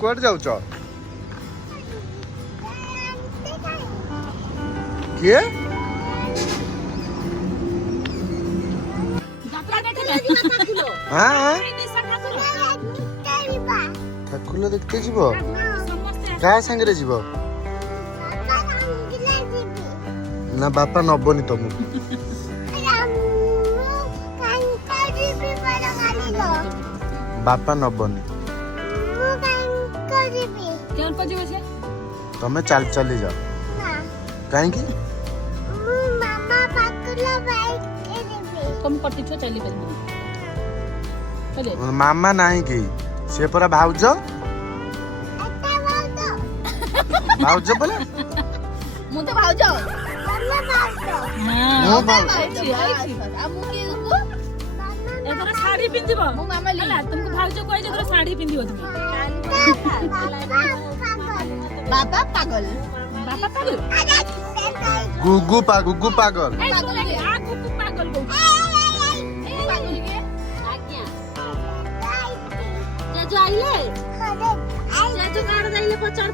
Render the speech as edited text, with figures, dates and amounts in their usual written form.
कुआड जाउछ किए हाँ ठाकुर देखते जीव क्या सांगे जीव ना बापा नबनी तुमको बापा नबनी तमें चल चली जाओ कहीं मामा नहीं कि से परा भाउज भाउज बोले मु तो भाउज मो भाउज एथरा साड़ी पिंदिबो मु मामा ली होला तुमको भाउज कोइ जगह साड़ी पिंदिबो तुम बाबा पागल गुगु पागल आ गुगु पागल को जो आइले जो काढ जाइले पचार